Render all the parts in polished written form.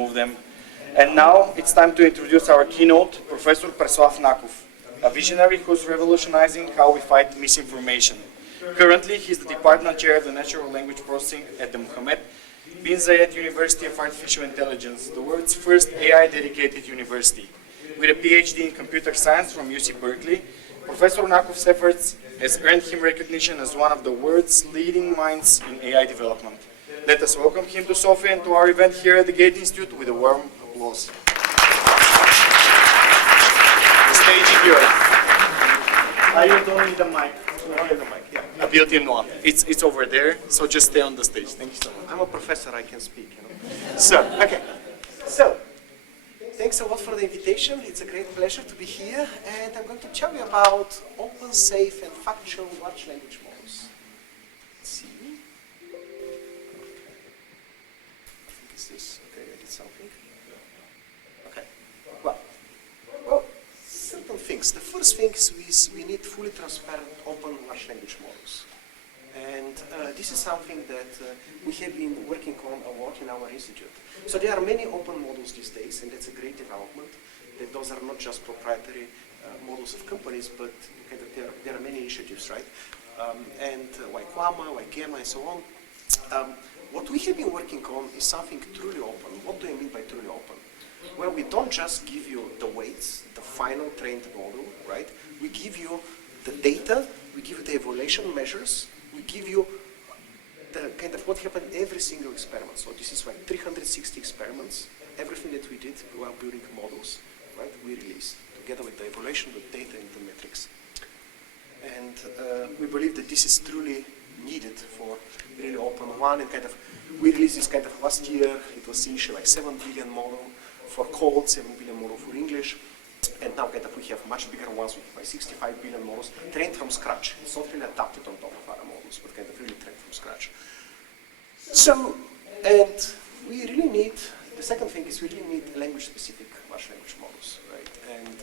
remove them. And now it's time to introduce our keynote, Professor Preslav Nakov, a visionary who's revolutionizing how we fight misinformation. Currently, he's the department chair of the natural language processing at the Mohamed bin Zayed University of Artificial Intelligence, the world's first AI-dedicated university. With a PhD in computer science from UC Berkeley, Professor Nakov's efforts has earned him recognition as one of the world's leading minds in AI development. Let us welcome him to Sofia and to our event here at the Gate Institute with a warm applause. The stage is yours. You don't need the mic. Yeah, a built-in one. It's over there, so just stay on the stage. Thank you so much. I'm a professor, I can speak, you know. So, thanks a lot for the invitation. It's a great pleasure to be here, and I'm going to tell you about open, safe, and factual large language models. Let's see. I think it's this. Okay, I did something. Okay. Well, certain things. The first thing is we need fully transparent, open large language models. And this is something that we have been working on a lot in our institute. So there are many open models these days, and that's a great development. That those are not just proprietary models of companies, but kind of there are many initiatives, right? Like Llama, like Gamma, and so on. What we have been working on is something truly open. What do I mean by truly open? Well, we don't just give you the weights, the final trained model, right? We give you the data, we give you the evaluation measures, we give you the kind of what happened in every single experiment. So this is like 360 experiments. Everything that we did while building models, right, we released together with the evaluation, with data and the metrics. And we believe that this is truly needed for really open one. And kind of we released this kind of last year. It was initially like 7 billion model for code, 7 billion model for English. And now kind of we have much bigger ones with like 65 billion models trained from scratch. It's not really adapted on top of other models, but kind of really trained from scratch. So, and we really need, the second thing is we really need language-specific large language models, right? And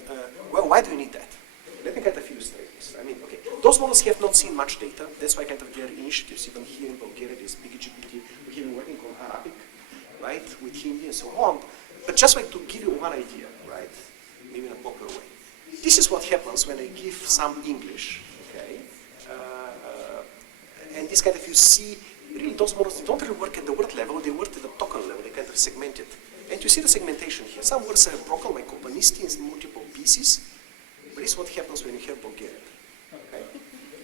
well, why do we need that? Let me kind of illustrate this. I mean, okay, those models have not seen much data. That's why kind of their initiatives, even here in Bulgaria, there's BigGPT. We have been working on Arabic, right, with Hindi and so on. But just like to give you one idea, right? Maybe in a popular way. This is what happens when I give some English, okay? And this kind of, you see, really those models, they don't really work at the word level, they work at the token level, they kind of segment it. And you see the segmentation here. Some words are broken like Kopanisti in multiple pieces, but this is what happens when you hear Bulgarian, okay?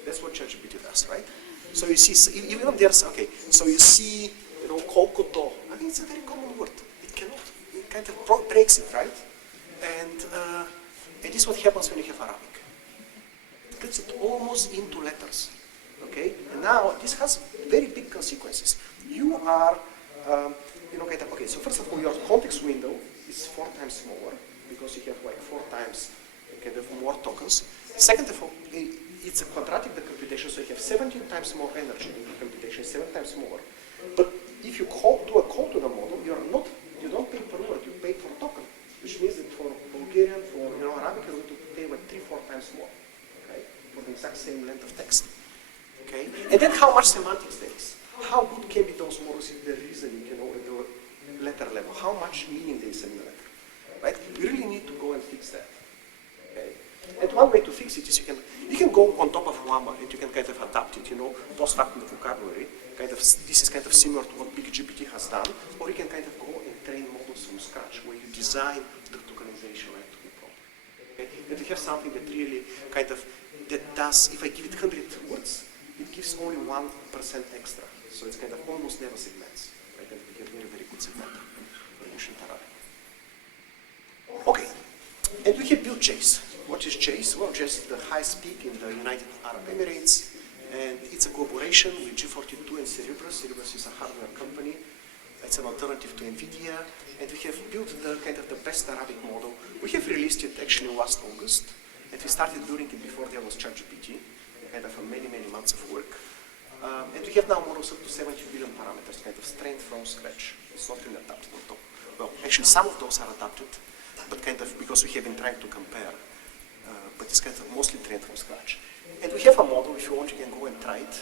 That's what ChatGPT does, right? So you see, even there's, okay, so you see, you know, kolkoto. I mean, it's a very common word. It cannot, it kind of breaks it, right? And this is what happens when you have Arabic. It gets it almost into letters, okay? And now this has very big consequences. You are, you know, kind of, okay, so first of all, your context window is 4 times smaller because you have like 4 times kind of more tokens. Second of all, it's a quadratic the computation, so you have 17 times more energy in the computation, 7 times more. But if you do a call to the model, you don't pay per word, you pay per token. Which means that for Bulgarian, for Arabic, you're going to pay like 3-4 times more, okay, for the exact same length of text, okay. And then how much semantics there is? How good can be those models in the reasoning, you know, at the letter level? How much meaning there is in the letter, right? We really need to go and fix that, okay. And one way to fix it is you can go on top of Llama and you can kind of adapt it, you know, post-factum vocabulary. Kind of this is kind of similar to what BigGPT has done, or you can kind of go and train models from scratch where you design the tokenization right to be proper. Okay? And you have something that really kind of that does. If I give it 100 words, it gives only 1% extra. So it's kind of almost never segments. Right? And we have very, very good segment for ancient Arabic. Okay. And we have built JACE. What is JACE? Well, JACE is the highest peak in the United Arab Emirates. And it's a collaboration with G42 and Cerebras. Cerebras is a hardware company. It's an alternative to NVIDIA. And we have built the kind of the best Arabic model. We have released it actually last August. And we started building it before there was ChatGPT. Kind of many, many months of work. And we have now models up to 70 billion parameters, kind of trained from scratch. It's not really adapted on top. Well, actually some of those are adapted, but kind of because we have been trying to compare. But it's kind of mostly trained from scratch. And we have a model, if you want, you can go and try it.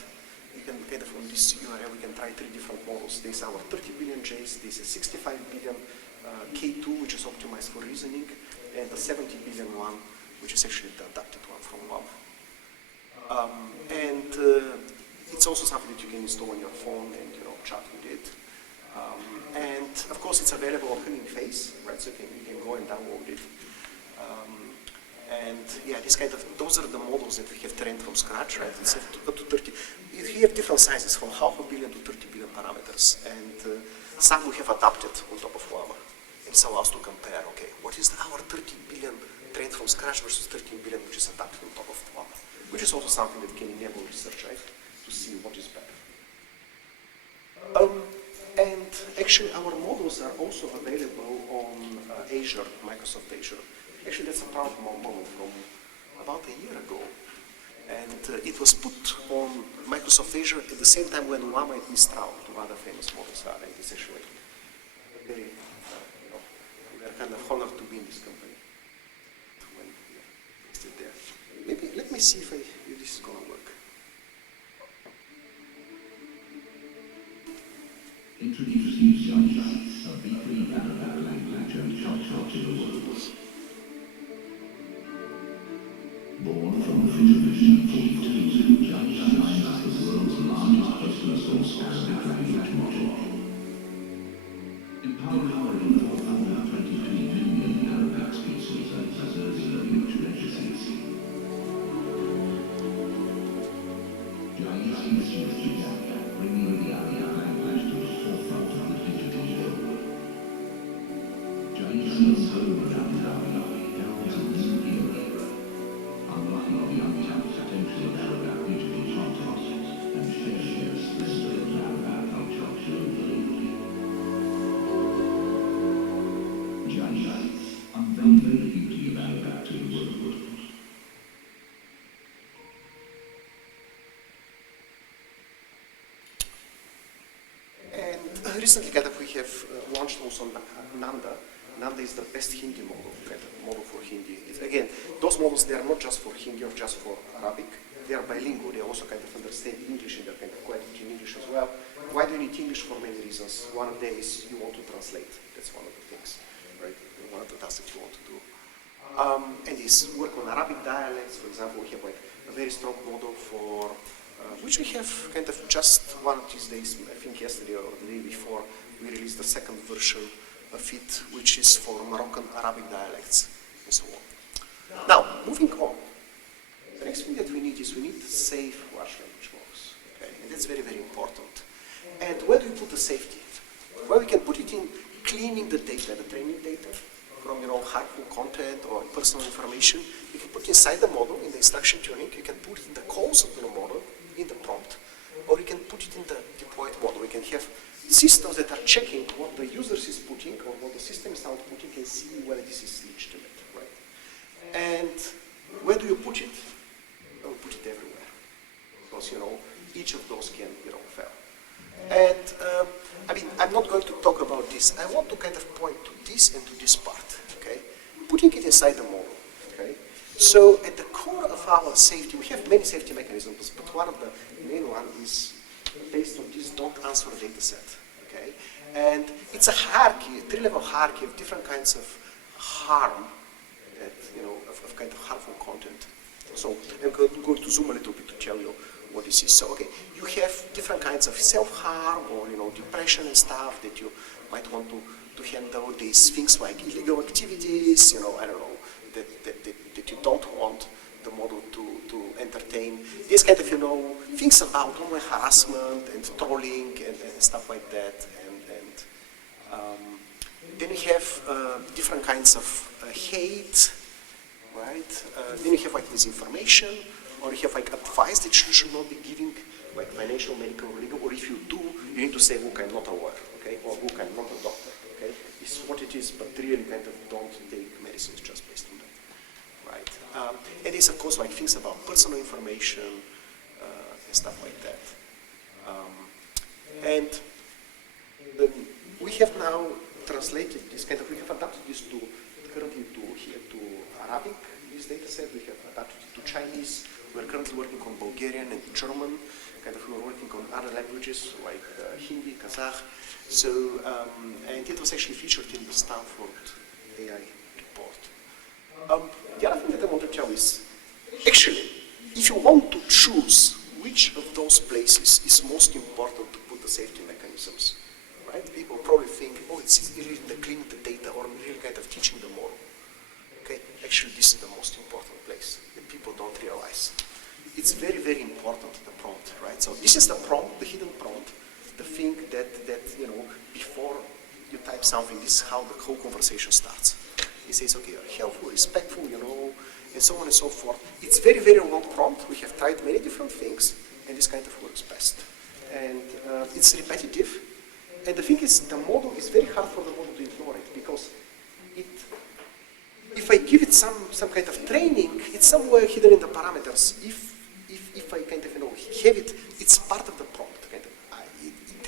You can kind of from this URL, we can try 3 different models. There's our 30 billion JACE, there's a 65 billion K2, which is optimized for reasoning, and the 70 billion one, which is actually the adapted one from Llama. It's also something that you can install on your phone and chat with it. And of course, it's available on Hugging Face, right? So you can go and download it. And yeah, those are the models that we have trained from scratch, right? It's up to 30. You have different sizes from half a billion to 30 billion parameters, and some we have adapted on top of Llama. It allows us to compare, okay, what is our 30 billion trained from scratch versus 13 billion which is adapted on top of Llama, which is also something that can enable research, right, to see what is better. And actually, our models are also available on Azure, Microsoft Azure. Actually, that's a proud model from about a year ago. And it was put on Microsoft Azure at the same time when Llama and Mistral, two other famous models are. And it's actually very, we are kind of honored to be in this company. When we are listed there. Maybe, let me see if this is going to work. Introducing Zayed, a weekly Arabic language and culture to the world. Born from Federation 42, Zayed is the world's largest open source Arabic language model. Empowering more than 423 million Arabic speakers and preserving language legacies. Zayed's mission is bringing the Arabic language to the forefront of the digital world. Zayed's home of Arabic heralds a new era, unlocking the untapped potential of Arabic digital content and sharing the splendor of Arabic culture globally. Zayed, unveiling the beauty of Arabic to the world. Recently, we have launched also Nanda. Nanda is the best Hindi model for Hindi. Again, those models, they are not just for Hindi or just for Arabic. They are bilingual. They also understand English, and they're quite good in English as well. Why do you need English? For many reasons. One of them is you want to translate. That's one of the things, right? One of the tasks that you want to do. And this work on Arabic dialects, for example, we have a very strong model for which we have just one of these days, I think yesterday or the day before, we released the second version of it, which is for Moroccan Arabic dialects and so on. Now, moving on. The next thing that we need is we need safe large language models. Okay? And that's very, very important. And where do we put the safety? Well, we can put it in cleaning the data, the training data, from harmful content or personal information. You can put it inside the model in the instruction tuning. You can put it in the calls of the model, in the prompt, or you can put it in the deployed model. We can have systems that are checking what the user is putting or what the system is outputting and see whether this is legitimate, right? And where do you put it? Well, put it everywhere, because each of those can fail. And I'm not going to talk about this. I want to point to this and to this part. Okay, putting it inside the model. Okay. So at the core of our safety, we have many safety mechanisms, but one of the main one is based on this don't answer data set. Okay? And it's a hierarchy, a three-level hierarchy of different kinds of harm, that, of kind of harmful content. So I'm going to zoom a little bit to tell you what this is. So, okay, you have different kinds of self-harm or, depression and stuff that you might want to handle. These things like illegal activities, I don't know, that you don't want the model to entertain. These kind of, things about online harassment and trolling and stuff like that. And then you have different kinds of hate, right? Then you have misinformation, or you have advice that you should not be giving, like financial, medical, or legal, or if you do, you need to say, look, I'm not a lawyer, okay, or look, I'm not a doctor, okay? It's what it is, but really don't take medicines just based on that, right? And it's, of course, things about personal information and stuff like that. And we have now translated this we have adapted this currently to Arabic, this data set. We have adapted it to Chinese. We're currently working on Bulgarian and German. We're working on other languages like Hindi, Kazakh. So, and it was actually featured in the Stanford AI report. The other thing that I want to tell is, actually, if you want to choose which of those places is most important to put the safety mechanisms, right? People probably think, oh, it's really the cleaning the data or really kind of teaching the model. Okay, actually, this is the most important place that people don't realize. It's very, very important, the prompt, right? So this is the prompt, the hidden prompt, the thing that you know, before you type something, this is how the whole conversation starts. It says, okay, helpful, respectful, you know, and so on and so forth. It's very, very long prompt. We have tried many different things, and this kind of works best. And it's repetitive. And the thing is, the model is very hard for the model to ignore it, because if I give it some kind of training, it's somewhere hidden in the parameters. If I kind of, you know, have it, it's part of the prompt. Kind of,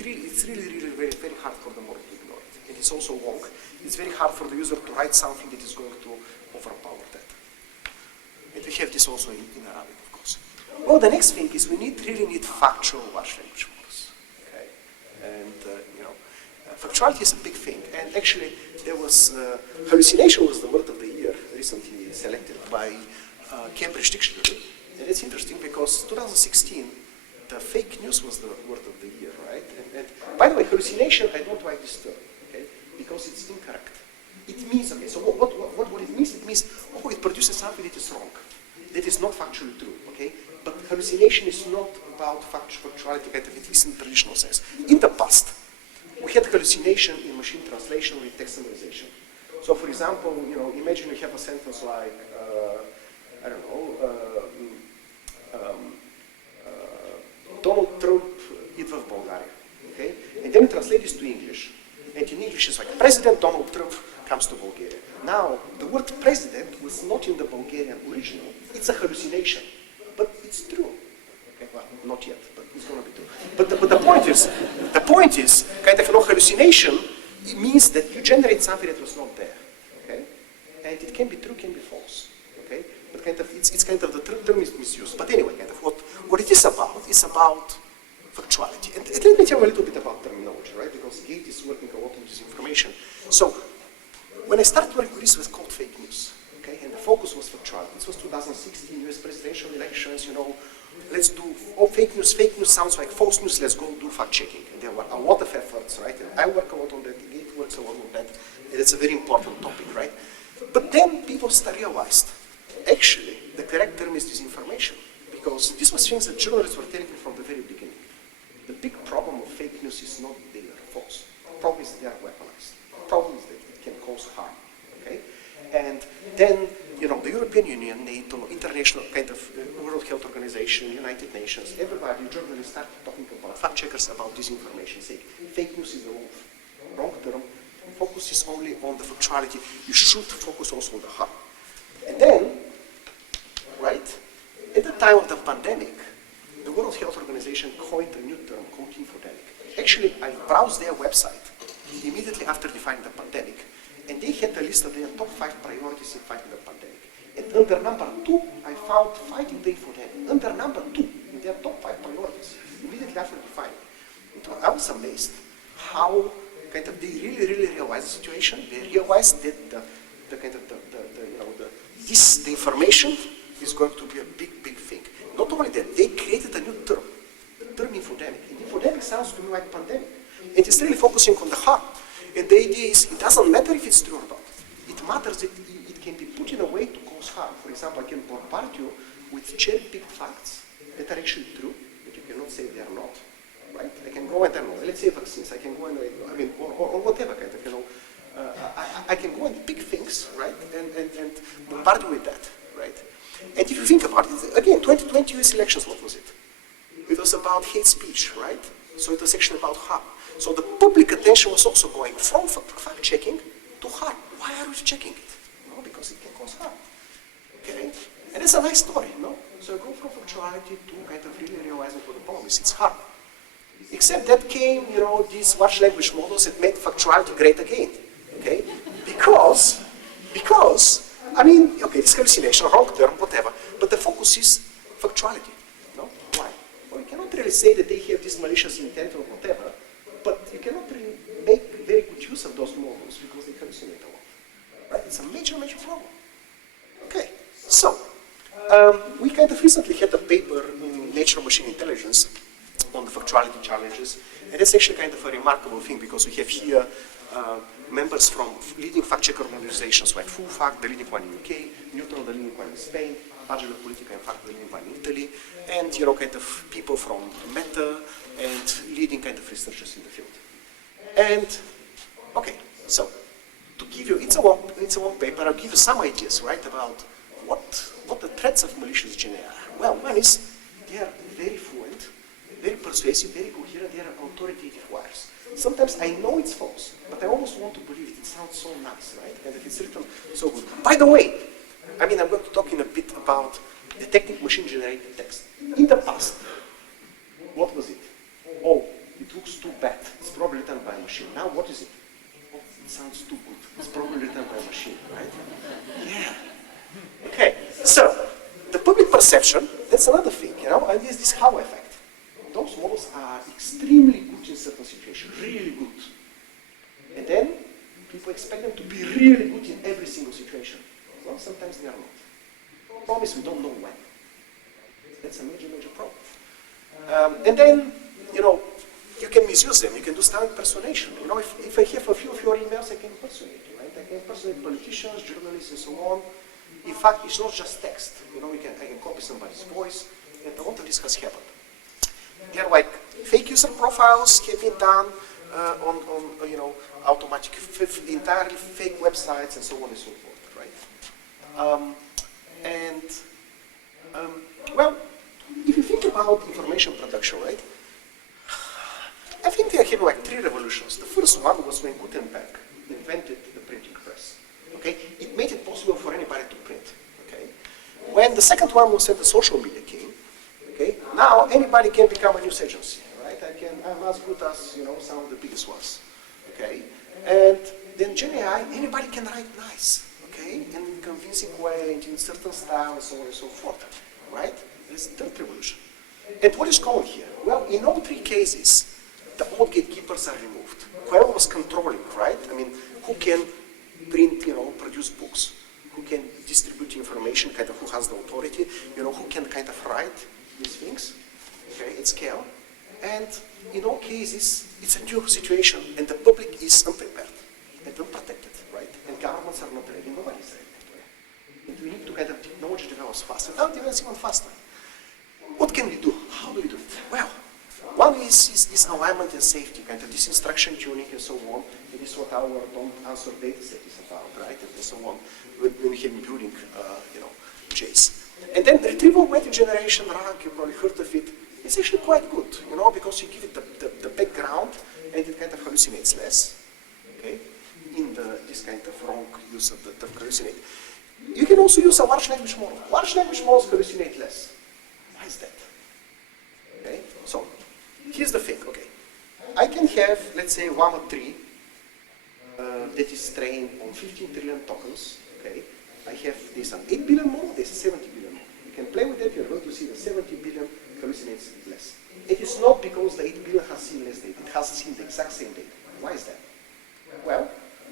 it's really very, very hard for the model to ignore it. And it's also long. It's very hard for the user to write something that is going to overpower that. And we have this also in Arabic, of course. Well, the next thing is we really need factual large language models. Okay? And, you know, factuality is a big thing. And actually, there was, hallucination was the word of the year recently selected by Cambridge Dictionary. And it's interesting because 2016, the fake news was the word of the year, right? And by the way, hallucination, I don't like this term, okay? Because it's incorrect. It means, okay, so what it means? It means, oh, it produces something that is wrong, that is not factually true, okay? But hallucination is not about factuality, kind of, it is in traditional sense. In the past, we had hallucination in machine translation with text summarization. So, for example, you know, imagine you have a sentence like, I don't know, Donald Trump idва в Bulgaria, okay? And then you translate this to English. And in English it's like, President Donald Trump comes to Bulgaria. Now, the word president was not in the Bulgarian original. It's a hallucination, but it's true. Okay, well, not yet, but it's going to be true. But the point is, kind of, you know, hallucination, it means that you generate something that was not there, okay? And it can be true, can be false, okay? But kind of, it's kind of, the term is misused. But anyway, kind of, what it is about factuality. And let me tell you a little bit about terminology, right? Because GATE is working a lot on disinformation. So, when I started working with this, it was called fake news, okay? And the focus was factuality. This was 2016 US presidential elections, you know, let's do, oh, fake news sounds like false news, let's go do fact checking. And there were a lot of efforts, right? And I work a lot on that, GATE works a lot on that, and it's a very important topic, right? But then people realized, actually, the correct term is disinformation, because this was things that journalists were telling me from the very beginning. The big problem of fake news is not they are false. The problem is they are weaponized. The problem is that it can cause harm, okay? And then, you know, the European Union, NATO, international kind of World Health Organization, United Nations, everybody, journalists started talking about, fact checkers about disinformation, saying fake news is the wrong term, focus is only on the factuality, you should focus also on the harm. And then, right, at the time of the pandemic, the World Health Organization coined a new term called infodemic. Actually, I browsed their website immediately after defining the pandemic, and they had a list of their top 5 priorities in fighting the pandemic. And under number 2, I found fighting the infodemic. Under number 2, in their top 5 priorities, immediately after defining. I was amazed how kind of they really realized the situation. They realized that the information is going to be a big thing. Not only that, they created a new term, the term infodemic. And infodemic sounds to me like pandemic. And it's really focusing on the harm. And the idea is, it doesn't matter if it's true or not. It matters that it can be put in a way to cause harm. For example, I can bombard you with cherry-picked facts that are actually true, but you cannot say they are not. Right? I can go and, I don't know, let's say vaccines, I can go and, I mean, or whatever kind of, you know, I can go and pick things, right, and bombard you with that, right? And if you think about it, again, 2020 US elections, what was it? It was about hate speech, right? So it was actually about harm. So the public attention was also going from fact-checking to harm. Why are we checking it? No, because it can cause harm. Okay? And it's a nice story, no? So I go from factuality to kind of really realizing what the problem is. It's harm. Except that came, you know, these large language models that made factuality great again. Okay? Because, I mean, okay, it's hallucination, wrong term, whatever, but the focus is factuality. No? Why? Well, you cannot really say that they have this malicious intent or whatever, but you cannot really make very good use of those models because they hallucinate a lot. Right? It's a major, major problem. Okay, so we kind of recently had a paper in Nature Machine Intelligence on the factuality challenges, and it's actually kind of a remarkable thing because we have here members from leading fact-checker organizations like FUFAC, the leading one in UK, Neutral, the leading one in Spain, Pagina Politica, in fact, the leading one in Italy, and kind of people from Meta and leading kind of researchers in the field. And okay, so to give you, it's a long paper. I'll give you some ideas, right, about what the threats of malicious Gen AI are. Well, one is they are very fluent, very persuasive, very coherent. They are authoritative wires. Sometimes I know it's false, but I almost want to believe it. It sounds so nice, right? And if it's written so good. By the way, I'm going to talk in a bit about detecting machine-generated text. In the past, what was it? Oh, it looks too bad. It's probably written by a machine. Now, what is it? Oh, it sounds too good. It's probably written by a machine, right? Yeah. Okay, so the public perception, that's another thing, and there's this how effect. Those models are extremely good in certain situations, really good. And then people expect them to be really good in every single situation. Well, sometimes they are not. Promise, we don't know when. That's a major, major problem. And then, you can misuse them. You can do standard impersonation. If I have a few of your emails, I can impersonate you, right? I can impersonate politicians, journalists, and so on. In fact, it's not just text. I can copy somebody's voice, and a lot of this has happened. There are like fake user profiles have been done on automatic, entirely fake websites, and so on and so forth, right? Well, if you think about information production, right? I think there have like three revolutions. The first one was when Gutenberg invented the printing press. Okay, it made it possible for anybody to print. Okay, when the second one was when the social media came. Okay, now anybody can become a news agency, right? I'm as good as some of the biggest ones. Okay, and then Gen AI, anybody can write nice. Okay, in a convincing way, in certain style, and so on and so forth. Right? That's the third revolution. And what is common here? Well, in all three cases, the old gatekeepers are removed. Whoever was controlling, right? I mean, who can print, produce books, who can distribute information, kind of who has the authority, who can kind of write these things, okay, at scale. And in all cases, it's a new situation, and the public is unprepared and unprotected, right? And governments are not ready, nobody's ready. And we need to kind of technology develops faster. Now it develops even faster. What can we do? How do we do it? Well, one is alignment and safety, kind of this instruction tuning and so on. And this is what our don't answer data set is about, right? And so on. When we have been building, JS. And then retrieval method generation, RAG, you probably heard of it. It's actually quite good, because you give it the background and it kind of hallucinates less. Okay? In this kind of wrong use of the term hallucinate. You can also use a large language model. Large language models hallucinate less. Why is that? Okay, so here's the thing, okay. I can have, let's say, one or three that is trained on 15 trillion tokens, okay. I have this an 8 billion model, this is 70 billion model. You can play with that, you're going to see the 70 billion hallucinates less. It is not because the 8 billion has seen less data, it has seen the exact same data. Why is that? Well,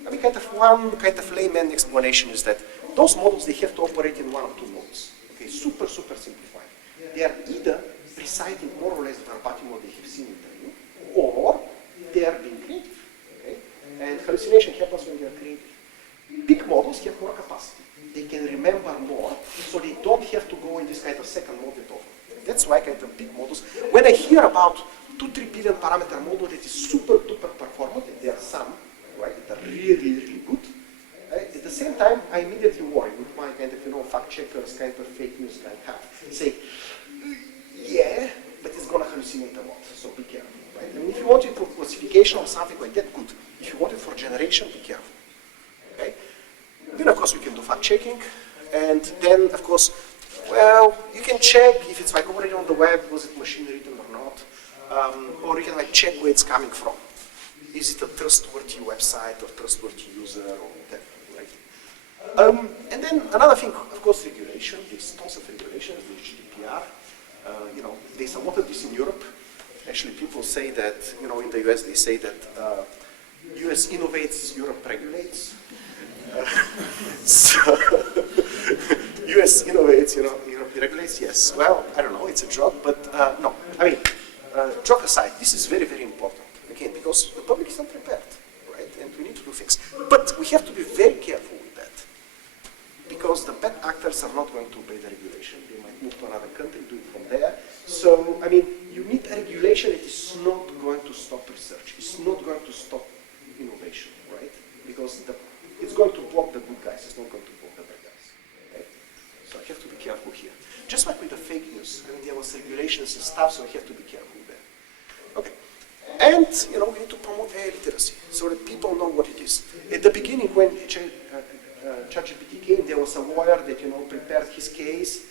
I mean, one kind of layman explanation is that those models, they have to operate in one of two modes. Okay, super, super simplified. They are either reciting more or less verbatim what they have seen in the view, or they are being creative. Okay? And hallucination happens when they are creative. Big models have more capacity. They can remember more, so they don't have to go in this kind of second mode at all. That's why kind of big models. When I hear about 2-3 billion parameter model that is super duper performant, and there are some, right, that are really, really good. At the same time, I immediately worry with my kind of, fact checkers, kind of fake news kind of hat. Say, yeah, but it's going to hallucinate a lot, so be careful. Right? I mean, if you want it for classification or something like that, good. If you want it for generation, be careful. Okay? Then, of course, we can do fact checking, and then, of course, well, you can check if it's like already on the web, was it machine written or not, or you can like check where it's coming from. Is it a trustworthy website or trustworthy user or whatever, right? And then another thing, of course, regulation. There's tons of regulations, there's GDPR. There's a lot of this in Europe. Actually, people say that, in the US, they say that US innovates, Europe regulates. regulates, Europe regulates, yes. Well, I don't know, it's a drug, but no. I mean, drug aside, this is very, very important. Again, because the public is not prepared, right? And we need to do things. But we have to be very careful with that. Because the bad actors are not going to obey the regulation. They might move to another country, do it from there. So, I mean, you need a regulation that is not going to stop research. It's not going to stop innovation, right? Because it's going to block the good guys. It's not going to block the bad guys. Okay? So I have to be careful here. Just like with the fake news. I mean, there was regulations and stuff, so I have to be careful there. Okay. And, we need to promote AI literacy so that people know what it is. At the beginning, when ChatGPT came, there was a lawyer that, prepared his case,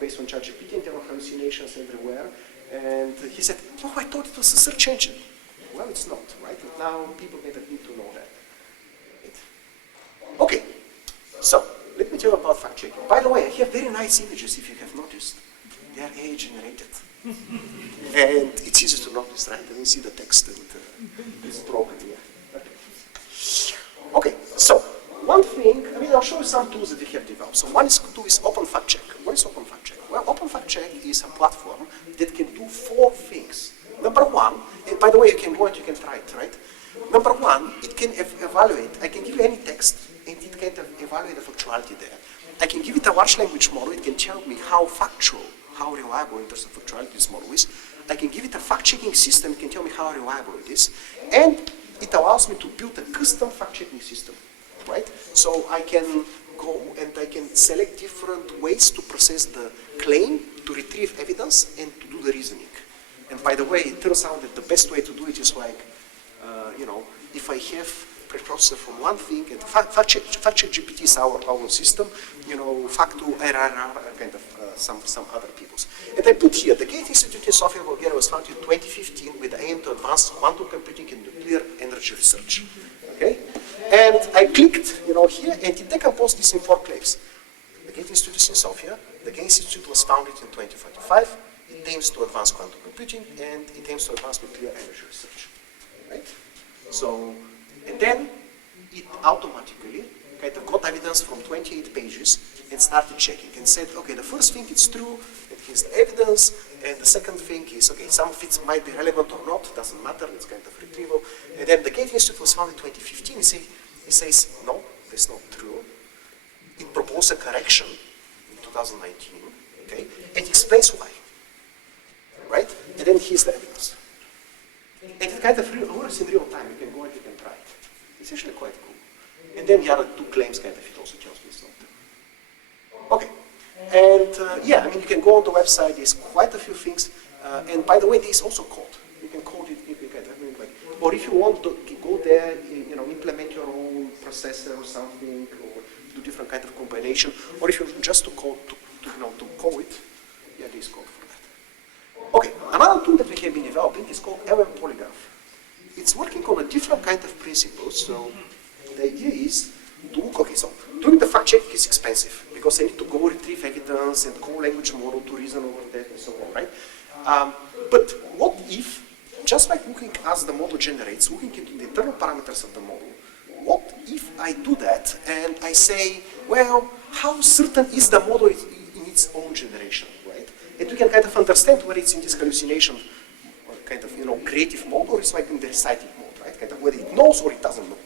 based on ChatGPT, and there were hallucinations everywhere. And he said, oh, I thought it was a search engine. Well, it's not, right? And now people need to know that. Right? Okay, so let me tell you about fact-checking. By the way, I have very nice images, if you have noticed. They are AI-generated. And it's easy to notice, right? And you see the text, and it's broken here. Okay, so one thing, I'll show you some tools that we have developed. So one tool is Open Fact Check. What is Open Fact Check? Well, Open Fact Check is a platform that can do 4 things. Number one, and by the way, you can go and you can try it, right? Number one, it can evaluate. I can give you any text, and it can evaluate the factuality there. I can give it a large language model. It can tell me how factual, how reliable in terms of factuality this model is. I can give it a fact-checking system. It can tell me how reliable it is. And it allows me to build a custom fact-checking system, right? So I can go and I can select different ways to process the claim, to retrieve evidence, and to do the reasoning. And by the way, it turns out that the best way to do it is like, if I have preprocessor from one thing, and fact-check GPT is our system, Factu, RRR, kind of some other people's. And I put here, the GATE Institute in Sofia, Bulgaria was founded in 2015 with the aim to advance quantum computing and nuclear energy research. Okay? And I clicked, here, and it decomposed this in 4 claims. The GATE Institute is in Sofia. The GATE Institute was founded in 2045. It aims to advance quantum computing, and it aims to advance nuclear energy research. Right? So, and then it automatically kind of got evidence from 28 pages and started checking and said, okay, the first thing is true, and here's the evidence, and the second thing is, okay, some of it might be relevant or not, doesn't matter, it's kind of retrieval. And then the GATE Institute was founded in 2015, it says, no, that's not true. It proposed a correction in 2019, okay, and explains why, right? And then here's the evidence. And it kind of works in real time, you can go and you can try it. It's actually quite cool. And then the other 2 claims kind of it also tells me something. Okay, and you can go on the website, there's quite a few things, and by the way, there's also code. You can code it, you can kind of, or if you want to go there, implement your own processor or something, or do different kind of combination, or if you just to code, to code it, there's code for that. Okay, another tool that we have been developing is called LM Polygraph. It's working on a different kind of principles, so the idea is to look, okay, so doing the fact check is expensive because I need to go retrieve evidence and call language model to reason over that and so on, right? But what if, just like looking as the model generates, looking into the internal parameters of the model, what if I do that and I say, well, how certain is the model in its own generation, right? And we can kind of understand whether it's in this hallucination or kind of, creative mode, or it's like in the reciting mode, right? Kind of whether it knows or it doesn't know.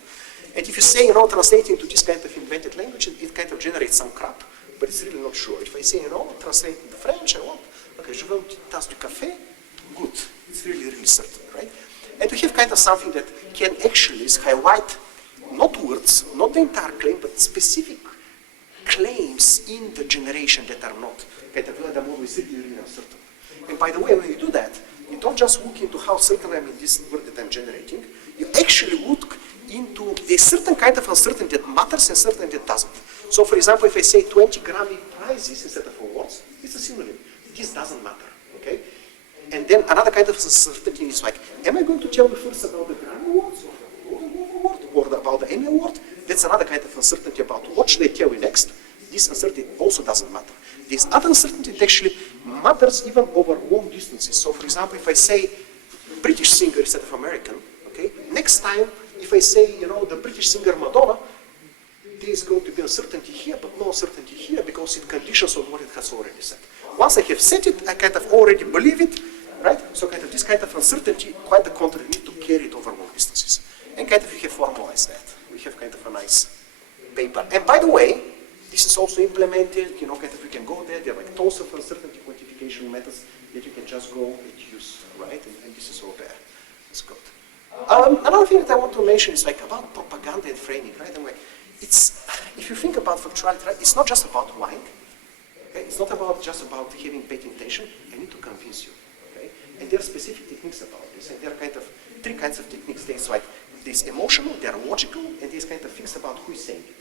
And if you say, translate into this kind of invented language, it kind of generates some crap, but it's really not sure. If I say, translate into French, I want, okay, je veux une petite tasse de café, good. It's really, really certain, right? And we have kind of something that can actually highlight not words, not the entire claim, but specific claims in the generation that are not, kind of where the model is really, really uncertain. And by the way, when you do that, you don't just look into how certain I'm in this word that I'm generating, you actually look into a certain kind of uncertainty that matters and certain that doesn't. So for example, if I say 20 Grammy prizes instead of awards, it's a synonym. This doesn't matter, okay? And then another kind of uncertainty is like, am I going to tell you first about the Grammy Awards, or the Golden Award, or about the Emmy Award? That's another kind of uncertainty about what should I tell you next. This uncertainty also doesn't matter. This other uncertainty actually matters even over long distances. So for example, if I say British singer instead of American, okay, next time, if I say, the British singer Madonna, there is going to be uncertainty here, but no uncertainty here because it conditions on what it has already said. Once I have set it, I kind of already believe it, right? So kind of this kind of uncertainty, quite the contrary, need to carry it over long distances. And kind of we have formalized that. We have kind of a nice paper. And by the way, this is also implemented, kind of we can go there are like tons of uncertainty quantification methods that you can just go and use, right? And this is all there. It's good. Another thing that I want to mention is like about propaganda and framing, right? And like, if you think about factuality, right, it's not just about lying. Okay? It's not just about having bad intention. I need to convince you. Okay? And there are specific techniques about this. And there are kind of three kinds of techniques. There's like this emotional, there are logical, and there's kind of things about who is saying it.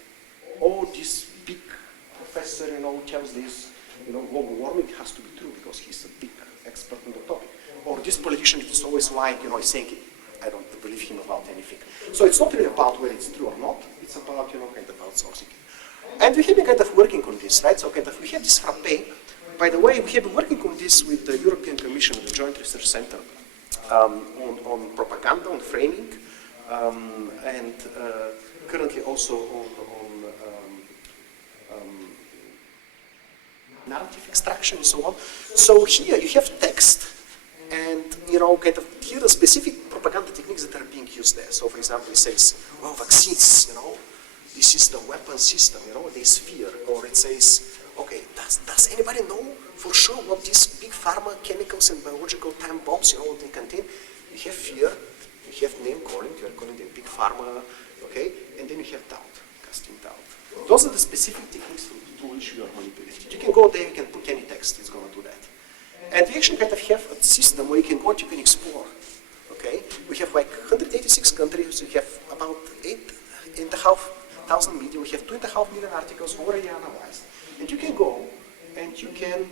Oh, this big professor, tells this, global warming has to be true because he's a big expert on the topic. Or this politician is always lying, is saying it. I don't believe him about anything. So it's not really about whether it's true or not. It's about, kind of outsourcing. And we have been kind of working on this, right? So kind of we have this frappe. By the way, we have been working on this with the European Commission, the Joint Research Center, on propaganda, on framing, and currently also on narrative extraction and so on. So here you have text, and kind of here are specific propaganda techniques that are being used there. So for example, it says, well, vaccines, this is the weapon system, this fear. Or it says, okay, does anybody know for sure what these big pharma chemicals and biological time bombs, they contain? You have fear, you have name calling, you are calling them big pharma, okay? And then you have doubt, casting doubt. Those are the specific techniques through which you are manipulated. You can go there, you can put any text, it's going to do that. And we actually kind of have a system where you can go and you can explore. Okay? We have like 186 countries, we have about 8,500 media, we have 2.5 million articles already analyzed. And you can go and you can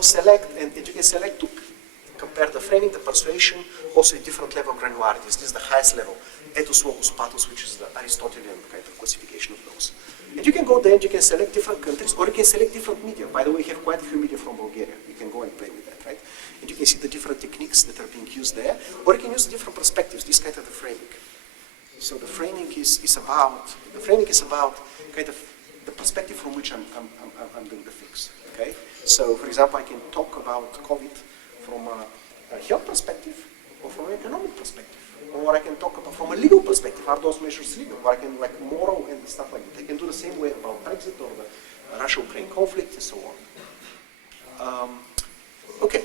select, and you can select to compare the framing, the persuasion, also a different level of granularities. This is the highest level, ethos, logos, pathos, which is the Aristotelian kind of classification of those. And you can go there and you can select different countries, or you can select different media. By the way, we have quite a few media from Bulgaria. You can go and play with that, right? And you can see the different techniques that are being used there, or you can use different perspectives, this kind of the framing. So the framing is about kind of the perspective from which I'm doing the things, okay? So, for example, I can talk about COVID from a health perspective, or from an economic perspective. Or I can talk about from a legal perspective, are those measures legal? Or I can like moral and stuff like that. I can do the same way about Brexit or the Russia-Ukraine conflict and so on. Okay,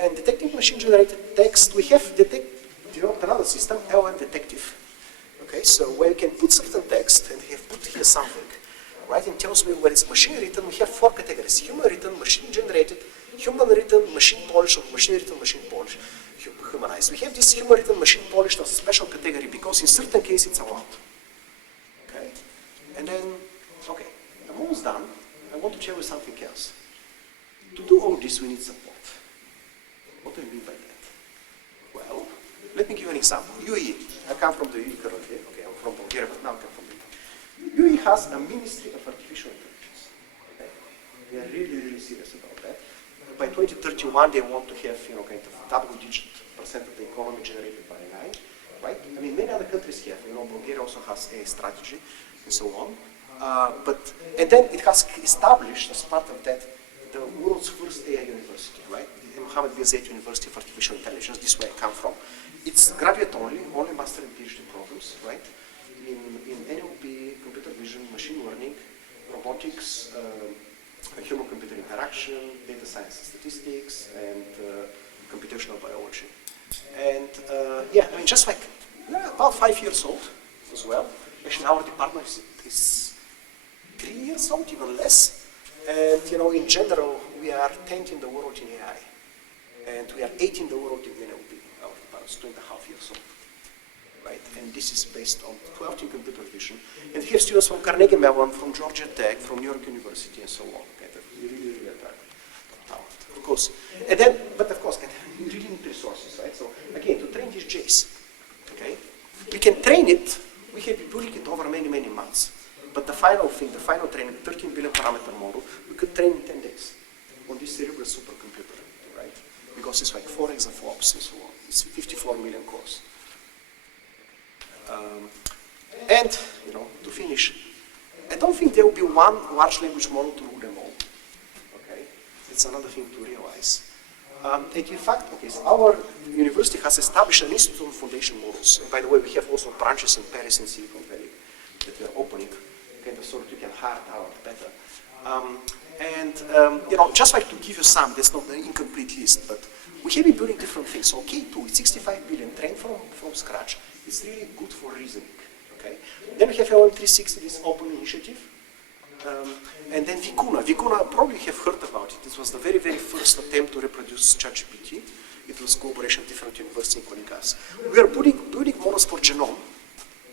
and detecting machine-generated text, we have developed another system, LM Detective. Okay, so where you can put certain text and have put here something, right? And tells me where it's machine-written. We have 4 categories: human-written, machine-generated, human-written, machine-polished, or machine-written, machine-polished. Humanized. We have this human-written, machine-polished as a special category because in certain cases it's allowed. Okay? And then, okay, I'm almost done. I want to tell you something else. To do all this, we need support. What do I mean by that? Well, let me give you an example. UAE. I come from the UAE currently. Okay, I'm from Bulgaria, but now I come from the UAE. UAE has a Ministry of Artificial Intelligence. Okay? They are really, really serious about that. By 2031, they want to have, kind of double-digit percent of the economy generated by AI, right? I mean, many other countries have. Bulgaria also has a strategy and so on. And then it has established, as part of that, the world's first AI university, right? The Mohamed bin Zayed University of Artificial Intelligence. This is where I come from. It's graduate only master and PhD programs, right? In NLP, computer vision, machine learning, robotics, human-computer interaction, data science and statistics, and computational biology. And yeah, I mean, just like about 5 years old as well. Actually, our department is 3 years old, even less. And in general, we are 10th in the world in AI, and we are 8th in the world in NLP. Our department is 2.5 years old, right? And this is based on 12th in computer vision. And we have students from Carnegie Mellon, from Georgia Tech, from New York University, and so on. Really attractive talent, of course. And then, but of course, you really need resources, right? So again, to train these J's, okay, we can train it. We have been building it over many, many months. But the final thing, the final training, 13 billion parameter model, we could train in 10 days on this cerebral supercomputer, right? Because it's like 4 exaflops and so on. It's 54 million cores. And to finish, I don't think there will be one large language model to rule them all. Okay, it's another thing to realize. And in fact, okay, so our university has established an institute of foundation models. And by the way, we have also branches in Paris and Silicon Valley that we are opening, kind of so that you can hire talent better. You know, just like to give you some, that's not an incomplete list, but we have been building different things. So K2, it's 65 billion, trained from scratch. It's really good for reasoning, okay? Then we have LM360, this open initiative. And then Vicuna, probably have heard about it. This was the very, very first attempt to reproduce ChatGPT. It was cooperation with different universities including us. We are building models for genome,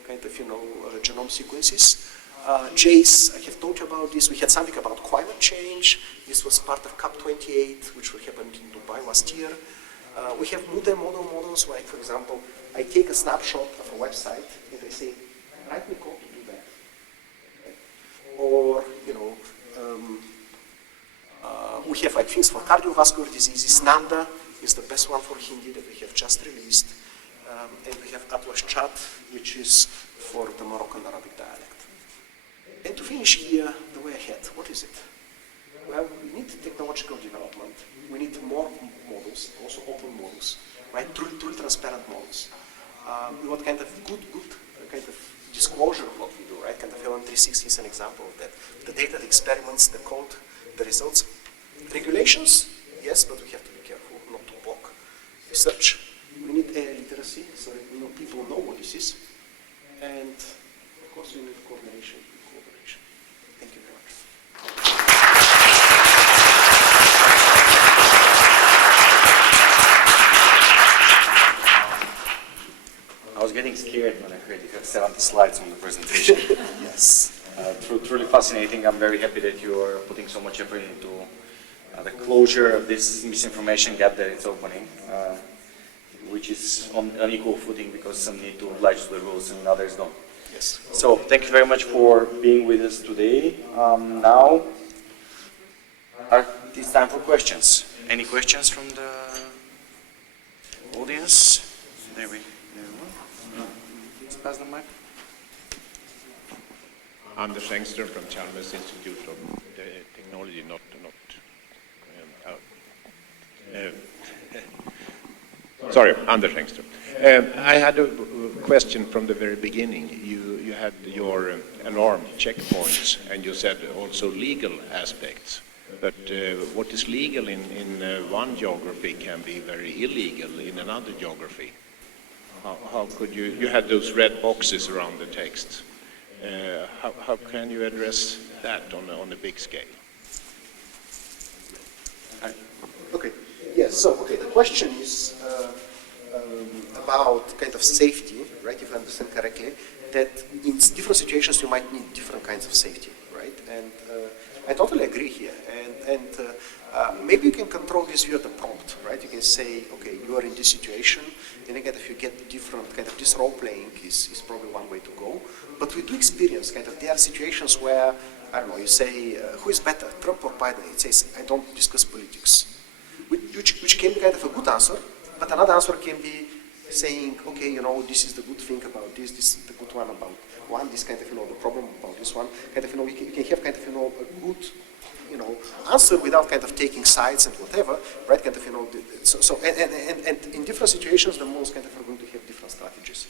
kind of, you know, genome sequences. Jace, I have told you about this. We had something about climate change. This was part of COP28, which happened in Dubai last year. We have multi-model models, like, for example, I take a snapshot of a website and I say, write me code to do that. Okay. Or, you know, we have like things for cardiovascular diseases. Nanda is the best one for Hindi that we have just released. And we have Atlas Chat, which is for the Moroccan Arabic dialect. And to finish here, the way ahead, what is it? Well, we need technological development. We need more models, also open models, right? Truly transparent models. We want kind of good kind of disclosure of what we do, right? Kind of LM360 is an example of that. The data, the experiments, the code, the results. Regulations, yes, but we have to be careful not to block research. We need AI literacy, so that people know what this is. And of course, we need coordination. Thank you very much. I was getting scared when I heard you have 70 slides on the presentation. Yes. Truly fascinating. I'm very happy that you are putting so much effort into the closure of this misinformation gap that it's opening, which is on an equal footing because some need to oblige to the rules and others don't. Yes. So thank you very much for being with us today. Now, it's time for questions. Any questions from the audience? There we go. Let's pass the mic. Anders Engström from Chalmers Institute of Technology, sorry, Anders Engström. I had a question from the very beginning. You had your alarm checkpoints, and you said also legal aspects. But what is legal in one geography can be very illegal in another geography. How could you had those red boxes around the text. How can you address that on a big scale? Okay. Yes. So, okay. The question is about kind of safety, right? If I understand correctly, that in different situations you might need different kinds of safety, right? And I totally agree here. And maybe you can control this via the prompt, right? You can say, okay, you are in this situation, and again, if you get different kind of this role playing is probably one way to go. But we do experience kind of there are situations where I don't know. You say who is better, Trump or Biden? It says I don't discuss politics, which can be kind of a good answer. But another answer can be saying, okay, this is the good thing about this is the good one about one, this kind of, the problem about this one. Kind of, you can have kind of, a good, answer without kind of taking sides and whatever, right? Kind of, and in different situations, the models kind of are going to have different strategies.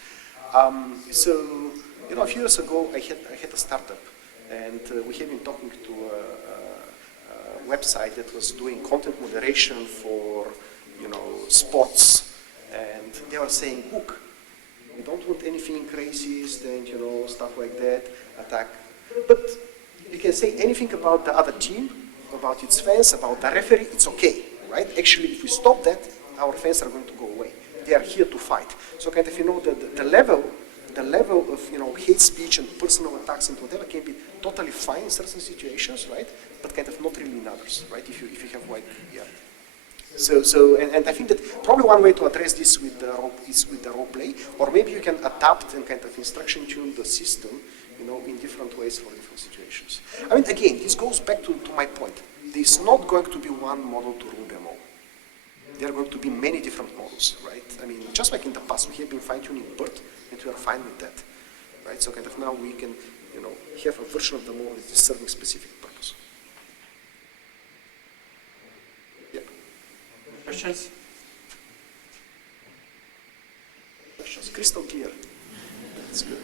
So, a few years ago, I had a startup, and we have been talking to a website that was doing content moderation for, sports, and they were saying, look, we don't want anything racist and, stuff like that, attack. But you can say anything about the other team, about its fans, about the referee, it's okay, right? Actually, if we stop that, our fans are going to go away. They are here to fight. So kind of, the level of, hate speech and personal attacks and whatever can be totally fine in certain situations, right? But kind of not really in others, right? If you have yeah. So and I think that probably one way to address this is with the role play, or maybe you can adapt and kind of instruction tune the system, in different ways for different situations. I mean, again, this goes back to my point. There's not going to be one model to rule them all. There are going to be many different models, right? I mean, just like in the past, we have been fine-tuning BERT, and we are fine with that, right? So kind of now we can have a version of the model that is serving specific purpose. Yeah. Questions? Questions? Crystal clear. That's good.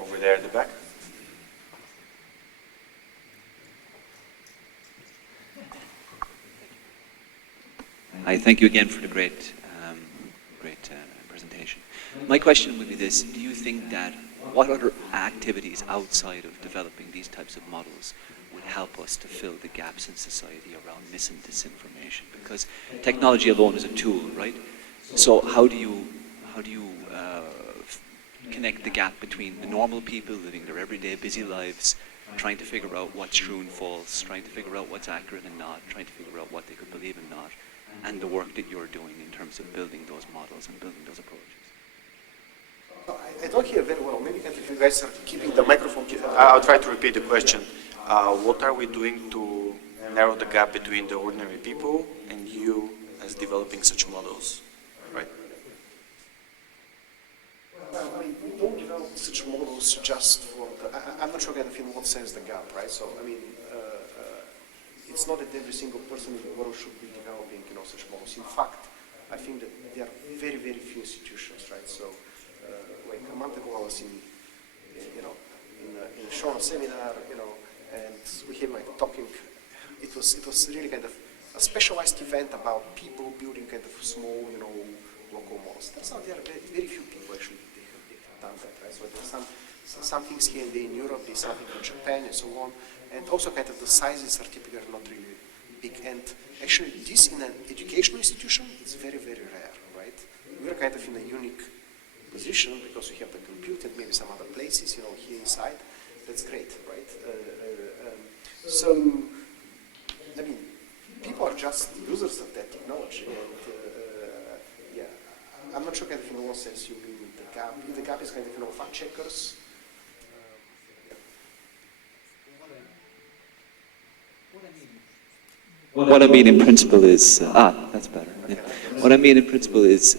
Over there at the back. Hi, thank you again for the great presentation. My question would be this: do you think that what other activities outside of developing these types of models would help us to fill the gaps in society around mis and disinformation? Because technology alone is a tool, right? So how do you connect the gap between the normal people living their everyday busy lives, trying to figure out what's true and false, trying to figure out what's accurate and not, trying to figure out what they could believe and not, and the work that you're doing in terms of building those models and building those approaches? I don't hear very well. Maybe if you guys are keeping the microphone. I'll try to repeat the question. What are we doing to narrow the gap between the ordinary people and you as developing such models, right? Well, I mean, we don't develop such models just for the. I'm not sure kind of in what sense the gap, right? So I mean, it's not that every single person in the world should be developing, such models. In fact, I think that there are very, very few institutions, right? So, like a month ago, I was in a short seminar, and we had like talking. It was really kind of a specialized event about people building kind of small, local models. Turns out there are very, very few people actually they have done that, right? So there's some things here and there in Europe, there's something in Japan and so on, and also kind of the sizes are typically not really big. And actually, this in an educational institution is very, very rare, right? We're kind of in a unique position because we have the compute and maybe some other places, here inside. That's great, right? So, I mean, people are just users of that technology, and yeah, I'm not sure kind of in what sense you mean with the gap. If the gap is kind of fact checkers. What I mean in principle is that's better. Yeah. What I mean in principle is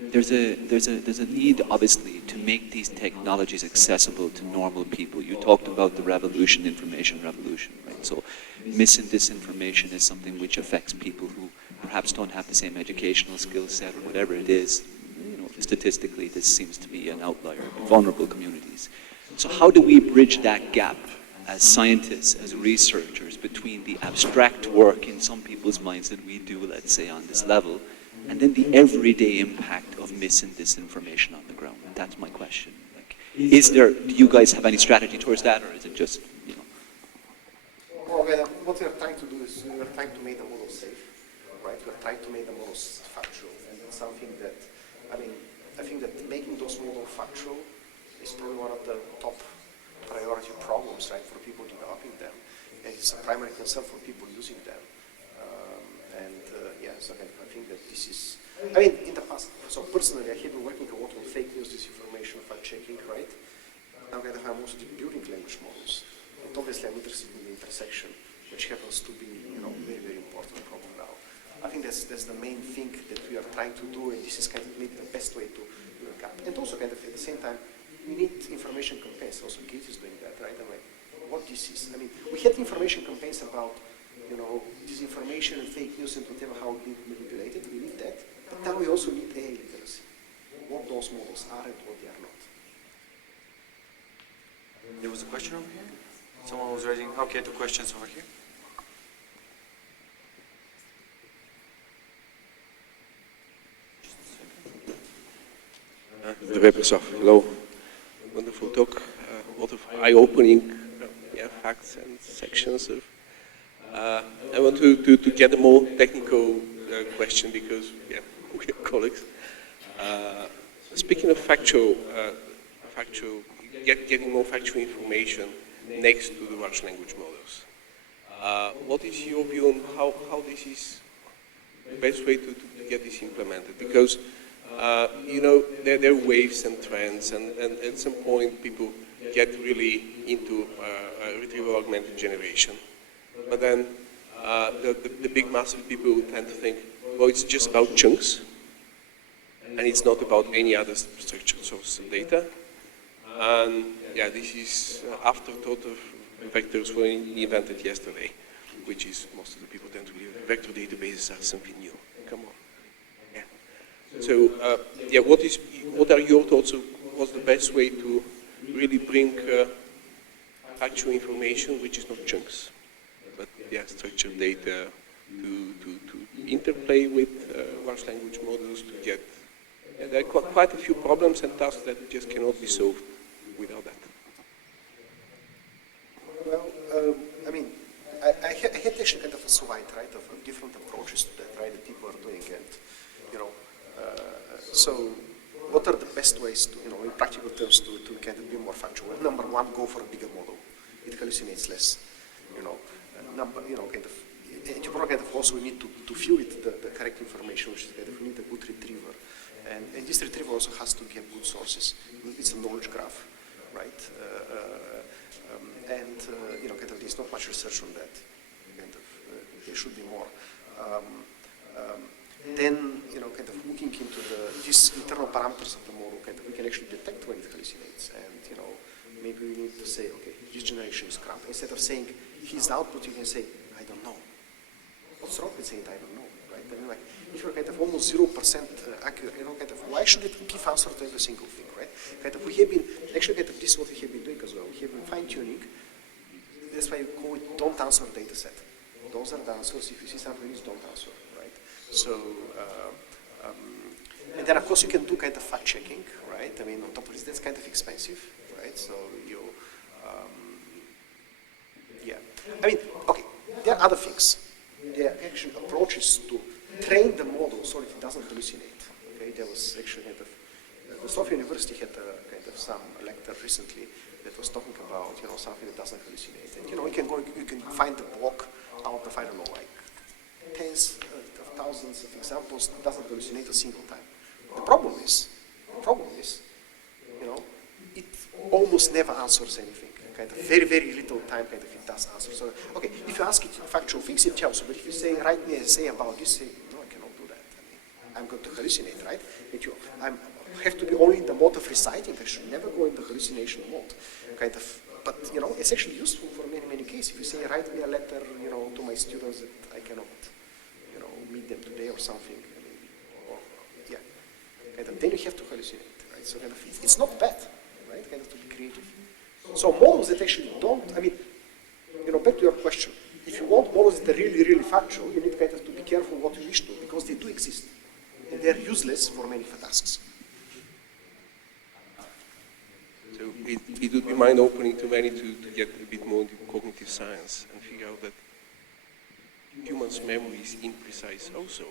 there's a need obviously to make these technologies accessible to normal people. You talked about the revolution, information revolution, right? So mis and disinformation is something which affects people who perhaps don't have the same educational skill set or whatever it is. Statistically, this seems to be an outlier in vulnerable communities. So how do we bridge that gap as scientists, as researchers, between the abstract work in some people's minds that we do, let's say, on this level, and then the everyday impact of mis and disinformation on the ground? And that's my question. Do you guys have any strategy towards that, or is it just, Well, what we're trying to do is we're trying to make the model safe, right? We're trying to make the models factual, and that's something that, I think that making those models factual is probably one of the top priority problems, right, for people developing them. And it's a primary concern for people using them. So I think that this is, in the past, so personally, I have been working a lot on fake news, disinformation, fact-checking, right? Now I'm also building language models. And obviously I'm interested in the intersection, which happens to be, very, very important problem now. I think that's the main thing that we are trying to do, and this is kind of maybe the best way to work up. And also kind of at the same time, we need information campaigns. Also, GATE is doing that, right? What this is. We had information campaigns about, disinformation and fake news and whatever, how it being manipulated. We need that. But now we also need AI literacy. What those models are and what they are not. There was a question over here? Someone was raising, okay, 2 questions over here. Preslav, hello. Wonderful talk. A lot of eye-opening facts and sections of. I want to get a more technical question because we're colleagues. Speaking of getting more factual information next to the large language models. What is your view on how this is the best way to get this implemented? Because there are waves and trends, and at some point people get really into retrieval augmented generation. But then the big mass of people tend to think, well, it's just about chunks, and it's not about any other structured sources of data. And yeah, this is afterthought of vectors were invented yesterday, which is most of the people tend to believe vector databases are something new. Come on. Yeah. So yeah, what are your thoughts of what's the best way to really bring actual information, which is not chunks, but yeah, structured data to interplay with large language models to get. Yeah, there are quite a few problems and tasks that just cannot be solved without that. Well, I mean, I had actually kind of a slide, right, of different approaches to that, right, that people are doing, and, you know, so what are the best ways to, you know, in practical terms to kind of be more factual? Well, number one, go for a bigger model. It hallucinates less, you know. Kind of, and you probably kind of also need to feed it the correct information, which is kind of, you need a good retriever. And this retriever also has to have good sources. It's a knowledge graph, right? You know, kind of, there's not much research on that. Kind of, there should be more. Then, you know, kind of looking into these internal parameters of the model, kind of, we can actually detect when it hallucinates. And, you know, maybe we need to say, okay, his generation is crap. Instead of saying his output, you can say, I don't know. What's wrong with saying I don't know, right? I mean, like, if you're kind of almost 0% accurate, you know, kind of, why should it give answer to every single thing, right? Kind of, we have been, actually, kind of, this is what we have been doing as well. We have been fine-tuning. That's why you call it don't answer data set. Those are the answers. If you see something, don't answer, right? So, and then of course you can do kind of fact checking, right? I mean, on top of this, that's kind of expensive, right? So you, yeah. I mean, okay, there are other things. There are actually approaches to train the model so that it doesn't hallucinate. Okay, there was actually kind of, the Sofia University had kind of some lecture recently that was talking about, you know, something that doesn't hallucinate. And, you know, you can find the block out of, I don't know, like tens of thousands of examples, it doesn't hallucinate a single time. The problem is, you know, it almost never answers anything. Kind of very, very little time kind of it does answer. So, okay, if you ask it factual things, it tells you. But if you say, write me an essay about this, say, no, I cannot do that. I mean, I'm going to hallucinate, right? I have to be only in the mode of reciting. I should never go in the hallucination mode. Kind of, but, you know, it's actually useful for many, many cases. If you say, write me a letter, you know, to my students that I cannot, you know, meet them today or something, maybe, or, yeah. Kind of, then you have to hallucinate, right? So kind of, it's not bad, right? Kind of to be creative. So models that actually don't, I mean, you know, back to your question, if you want models that are really, really factual, you need kind of to be careful what you wish to, because they do exist. And they're useless for many tasks. So it would be mind-opening to many to get a bit more into cognitive science and figure out that humans' memory is imprecise also.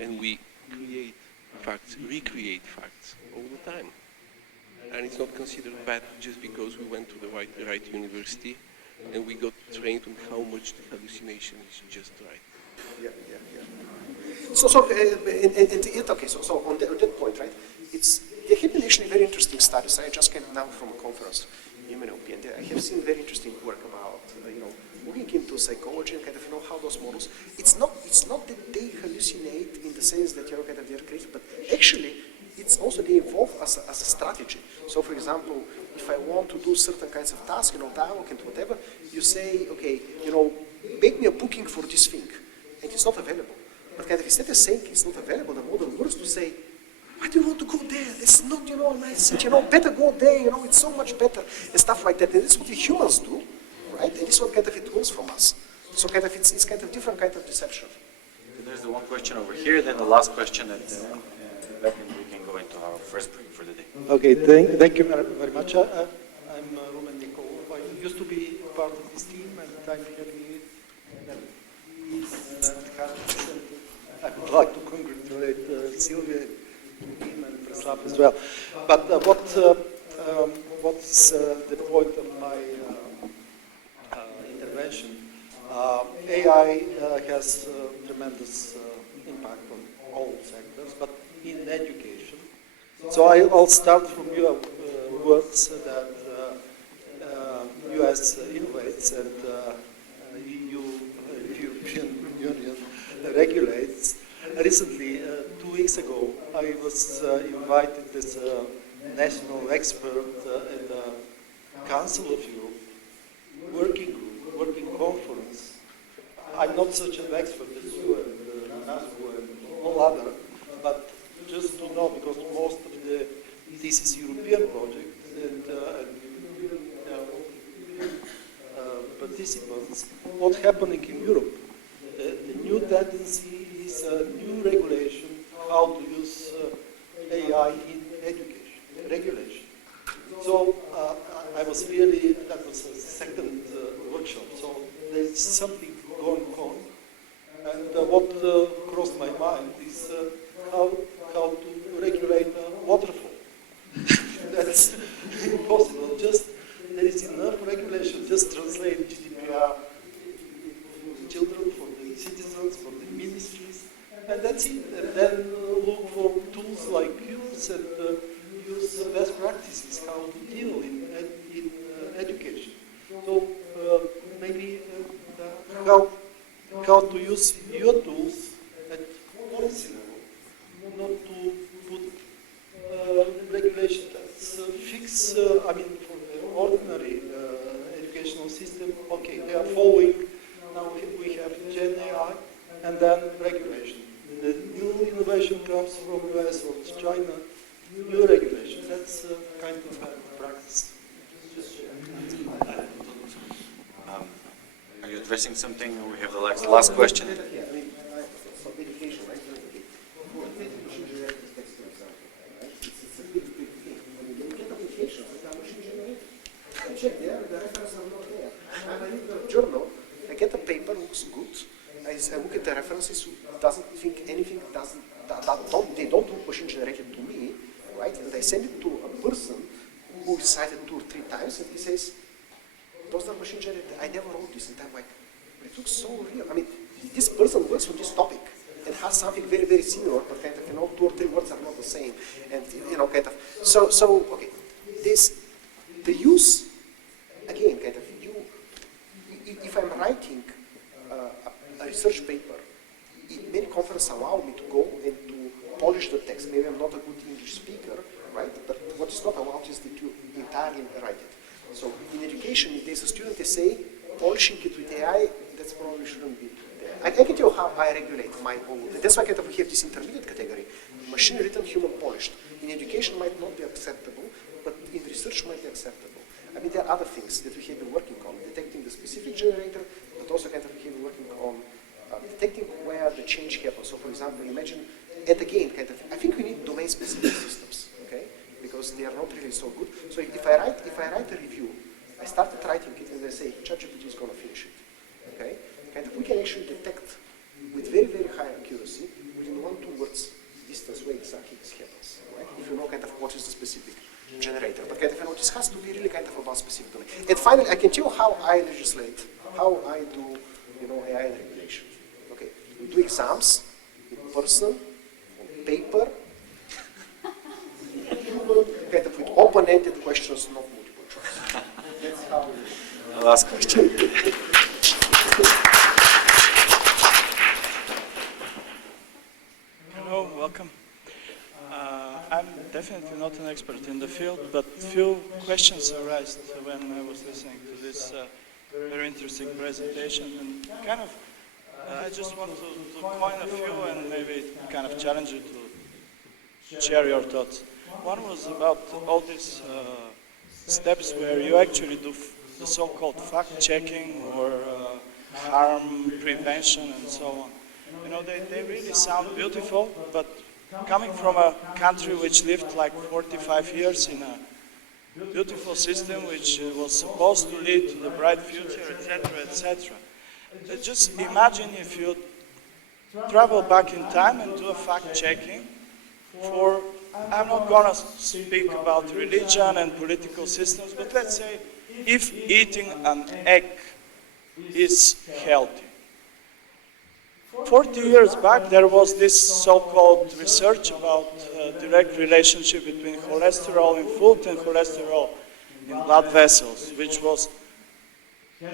And we create facts, recreate facts all the time. And it's not considered bad just because we went to the right university and we got trained on how much the hallucination is just right. Yeah. So on that point, right, there have been actually very interesting studies. I just came now from a conference in MNLP, and I have seen very interesting work about, you know, looking into psychology and kind of, you know, how those models, it's not that they hallucinate in the sense that, you know, kind of they're creative, but actually, it's also they evolve as a strategy. So, for example, if I want to do certain kinds of tasks, you know, dialogue and whatever, you say, okay, you know, make me a booking for this thing, and it's not available. But kind of instead of saying it's not available, the model works to say, why do you want to go there? It's not, you know, nice, you know, better go there, you know, it's so much better, and stuff like that. And this is what the humans do, right? And this is what kind of it wants from us. So kind of it's kind of different kind of deception. There's the one question over here, then the last question at the end. Then we can go into our first break for the day. Okay, thank you very much. I'm Roman Nikov. I used to be part of this team, and I'm happy that he's I would like to congratulate Sylvia, him, and Preslav as well. But what's the point of my intervention? AI has tremendous impact on all sectors, but in education. So I'll start from your words that US innovates and European Union regulates. Recently, two 2 weeks ago, I was invited as a national expert at the Council of Europe working group, working conference. I'm not such an expert as you and Nasu and all other, but just to know, because most of this is European project and participants, what's happening in Europe. The new tendency is a new regulation how to use AI in education, regulation. So I was really, that was a second workshop, so there's something going on. And what crossed my mind is how to regulate a waterfall. That's impossible. Just there is enough regulation. Just translate GDPR for the children, for the citizens, for the ministries, and that's it. And then look for tools like yours and use best practices how to deal in education. So maybe how to use your tools at policy level, not to put regulation that's fix. I mean, for the ordinary educational system, okay, they are following. Now we have Gen AI, and then regulation. The new innovation comes from US or China. New regulation. That's kind of practice. Are you addressing something? We have the last question. Check there, the references are not there. I read the journal, I get a paper, looks good. I look at the references, doesn't think anything, they don't look machine generated to me, right? And I send it to a person who is cited 2 or 3 times, and he says, those are machine generated. I never wrote this, and I'm like, it looks so real. I mean, this person works on this topic and has something very, very similar, but kind of, 2 or 3 words are not the same, and kind of. So okay, the use. Again, kind of, if I'm writing a research paper, many conferences allow me to go and to polish the text. Maybe I'm not a good English speaker, right? But what is not allowed is that you entirely write it. So in education, if there's a student they say, polishing it with AI, that's probably shouldn't be there. I can tell you how I regulate my own. That's why kind of we have this intermediate category, machine written, human polished. In education might not be acceptable, but in research might be acceptable. I mean, there are other things that we have been working on, detecting the specific generator, but also kind of we have been working on detecting where the change happens. So, for example, imagine, and again, kind of, I think we need domain-specific systems, okay? Because they are not really so good. So if I write a review, I started writing it and I say, ChatGPT is going to finish it, okay? Kind of, we can actually detect with very, very high accuracy within 1-2 words distance where exactly this happens, right? If you know kind of what is the specific generator, but kind of, this has to be really kind of about specific domain. And finally, I can tell you how I legislate, how I do, AI and regulation. Okay, we do exams in person, on paper, kind of with open-ended questions, not multiple choice. That's how we do it. Last question. Hello, welcome. I'm definitely not an expert in the field, but few questions arose when I was listening to this very interesting presentation, and kind of I just want to coin a few and maybe kind of challenge you to share your thoughts. One was about all these steps where you actually do the so-called fact-checking or harm prevention and so on. They really sound beautiful, but coming from a country which lived like 45 years in a beautiful system which was supposed to lead to the bright future, etc., etc. Just imagine if you travel back in time and do a fact-checking for, I'm not going to speak about religion and political systems, but let's say if eating an egg is healthy. 40 years back, there was this so-called research about direct relationship between cholesterol in food and cholesterol in blood vessels, which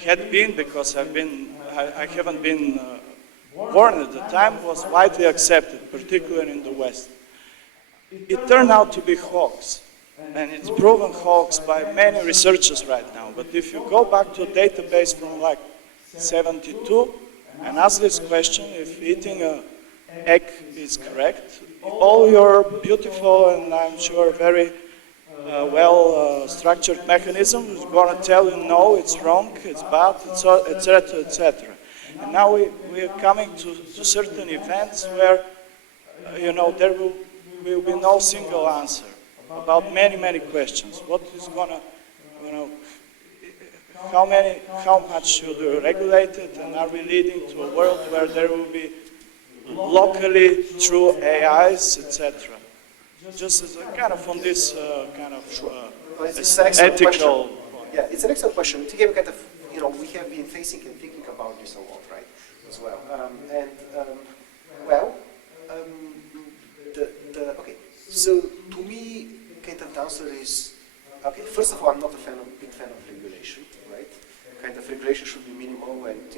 had been, because I haven't been warned at the time was widely accepted, particularly in the West. It turned out to be hoax, and it's proven hoax by many researchers right now. But if you go back to a database from like 72 and ask this question, if eating an egg is correct, all your beautiful and I'm sure very well-structured mechanism is going to tell you no, it's wrong, it's bad, etc., etc. And now we are coming to certain events where, there will be no single answer about many questions. What is going to, how much should we regulate it, and are we leading to a world where there will be locally true AIs, etc.? Just as a kind of on this It's an excellent ethical question. Yeah, it's an excellent question. To give kind of, we have been facing and thinking about this a lot, right, as well. Okay. So to me, kind of the answer is, okay. First of all, I'm not a big fan of regulation, right? Kind of regulation should be minimal, and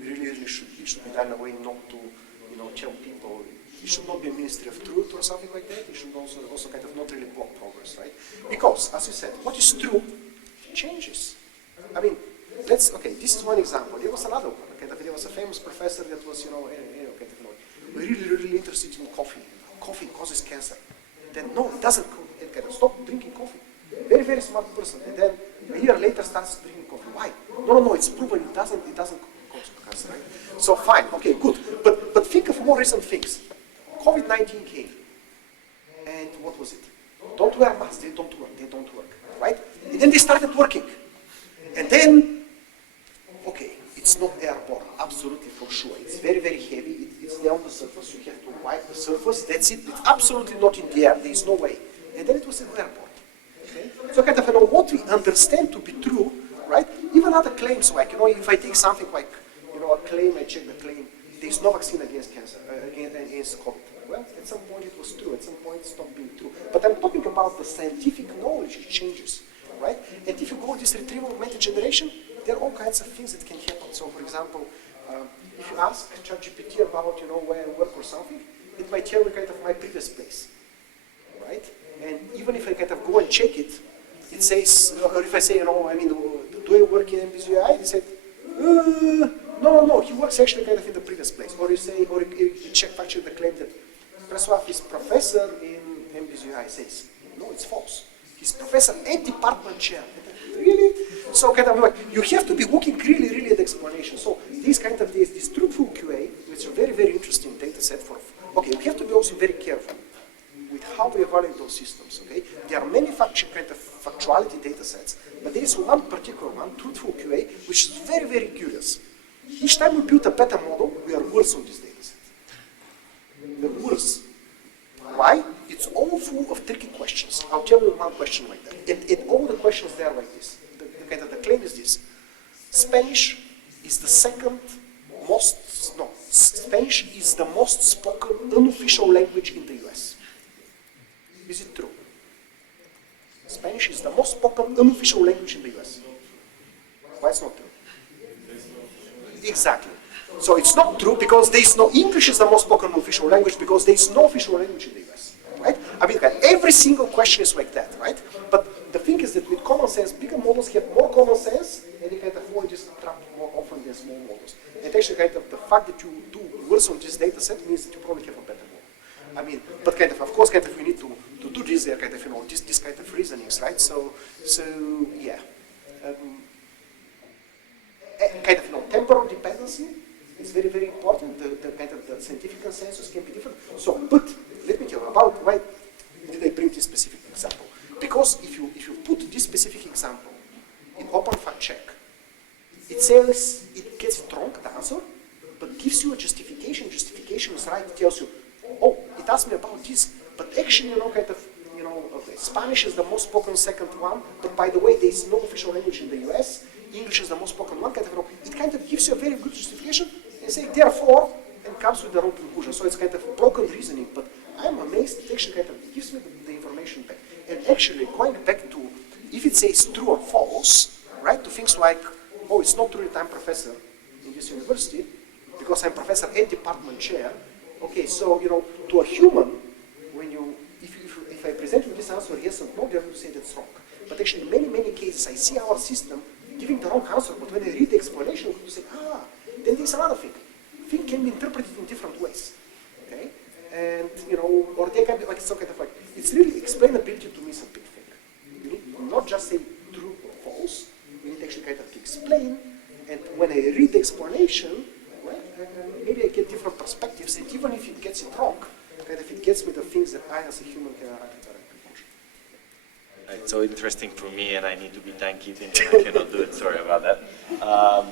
we really should be done in a way not to, tell people. It should not be a ministry of truth or something like that. It should also kind of not really block progress, right? Because, as you said, what is true changes. I mean, this is one example. There was another one. There was a famous professor that was, really interested in coffee. Coffee causes cancer. Then, no, it doesn't. Stop drinking coffee. Very, very smart person. And then a year later starts drinking coffee. Why? No, it's proven it doesn't cause cancer, right? So fine, okay, good. But think of more recent things. COVID-19 came, and what was it? Don't wear masks, they don't work, right? And then they started working. And then, okay, it's not airborne, absolutely for sure. It's very, very heavy, it's there on the surface, you have to wipe the surface, that's it. It's absolutely not in the air, there's no way. And then it was airborne. Okay? So kind of what we understand to be true, right? Even other claims, like, if I take something like, a claim, I check the claim, there's no vaccine against cancer, against COVID. Well, at some point it was true, at some point it's not being true. But I'm talking about the scientific knowledge, it changes, right? And if you go this retrieval augmented generation, there are all kinds of things that can happen. So, for example, if you ask ChatGPT about, where I work or something, it might tell you kind of my previous place, right? And even if I kind of go and check it, it says, or if I say, do I work in MBZUI? They say, no, he works actually kind of in the previous place. Or you check actually the claim that Preslav is professor in MBZUI. Says, no, it's false. He's professor and department chair. Really? So kind of like, you have to be looking really at the explanation. So these kind of this truthful QA, which is a very, very interesting data set we have to be also very careful with how we evaluate those systems, okay? There are many factuality data sets, but there is one particular one, truthful QA, which is very, very curious. Each time we build a better model, we are worse on this data set. We're worse. Why? It's all full of tricky questions. I'll tell you one question like that. And all the questions there are like this. The claim is this. Spanish is the most spoken unofficial language in the US. Is it true? Spanish is the most spoken unofficial language in the US. Why it's not true? Exactly. So it's not true because there is no English is the most spoken official language because there is no official language in the US, right? I mean, every single question is like that, right? But the thing is that with common sense, bigger models have more common sense, and you kind of avoid this trap more often than small models. And actually, kind of the fact that you do worse on this data set means that you probably have a better model. I mean, but kind of course, kind of we need to do this, kind of this kind of reasonings, right? So yeah. Kind of temporal dependency is very, very important. The kind of the scientific consensus can be different. So, but let me tell you about why did I bring this specific example? Because if you put this specific example in open fact check, it says it gets it wrong, the answer, but gives you a justification. Justification is right. It tells you, oh, it asked me about this, but actually, okay, Spanish is the most spoken second one, but by the way, there is no official language in the US. English is the most spoken one, it kind of gives you a very good justification and say, therefore, and comes with the wrong conclusion. So it's kind of broken reasoning, but I'm amazed it actually kind of gives me the information back. And actually, going back to, if it says true or false, right, to things like, oh, it's not true that I'm professor in this university, because I'm professor and department chair. Okay, so, you know, to a human, when you, if I present you this answer, yes and no, they're going to say that's wrong. But actually, in many, many cases, I see our system giving the wrong answer, but when I read the explanation, you say, then there's another thing. Thing can be interpreted in different ways, okay? And, you know, or they can be like some kind of like, it's really explainability to me is a big thing. You need to not just say true or false, you need actually kind of to explain, and when I read the explanation, well, maybe I get different perspectives, and even if it gets it wrong, kind of it gets me the things that I as a human can arrive at the right conclusion. It's so interesting for me, and I need to be time-keeping, and I cannot do it. Sorry about that.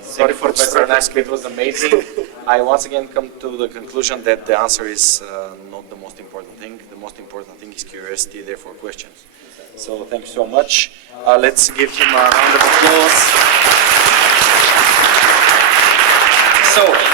Sorry for Professor Nakov, it was amazing. I once again come to the conclusion that the answer is not the most important thing. The most important thing is curiosity, therefore questions. So thank you so much. Let's give him a round of applause. So.